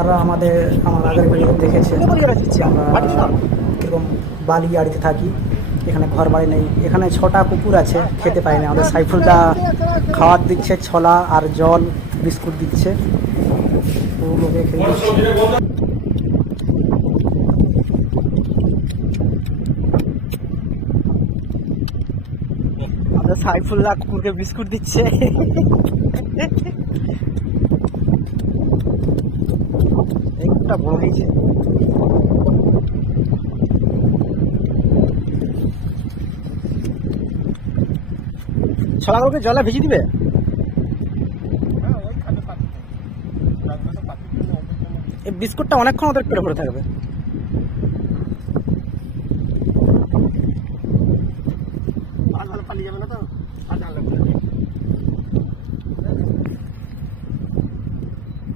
আপনারা আমার আগের ভিডিও দেখেছেন আমরা এরকম বালি আড়িতে থাকি। এখানে ঘর বাড়ি নেই, এখানে 6টা কুকুর আছে, খেতে পাই না। আমাদের সাইফুলদা খাবার দিচ্ছে, ছোলা আর জল বিস্কুট দিচ্ছে, ওগুলোকে খেতে দিচ্ছে। আমাদের সাইফুল্লাহ কুকুরকে বিস্কুট দিচ্ছে। একটা বড় হয়েছে। ছোলাগুলোকে জলে ভিজিয়ে দিবে। এই বিস্কুটটা অনেকক্ষণ ওদের পেটে ভরে থাকবে।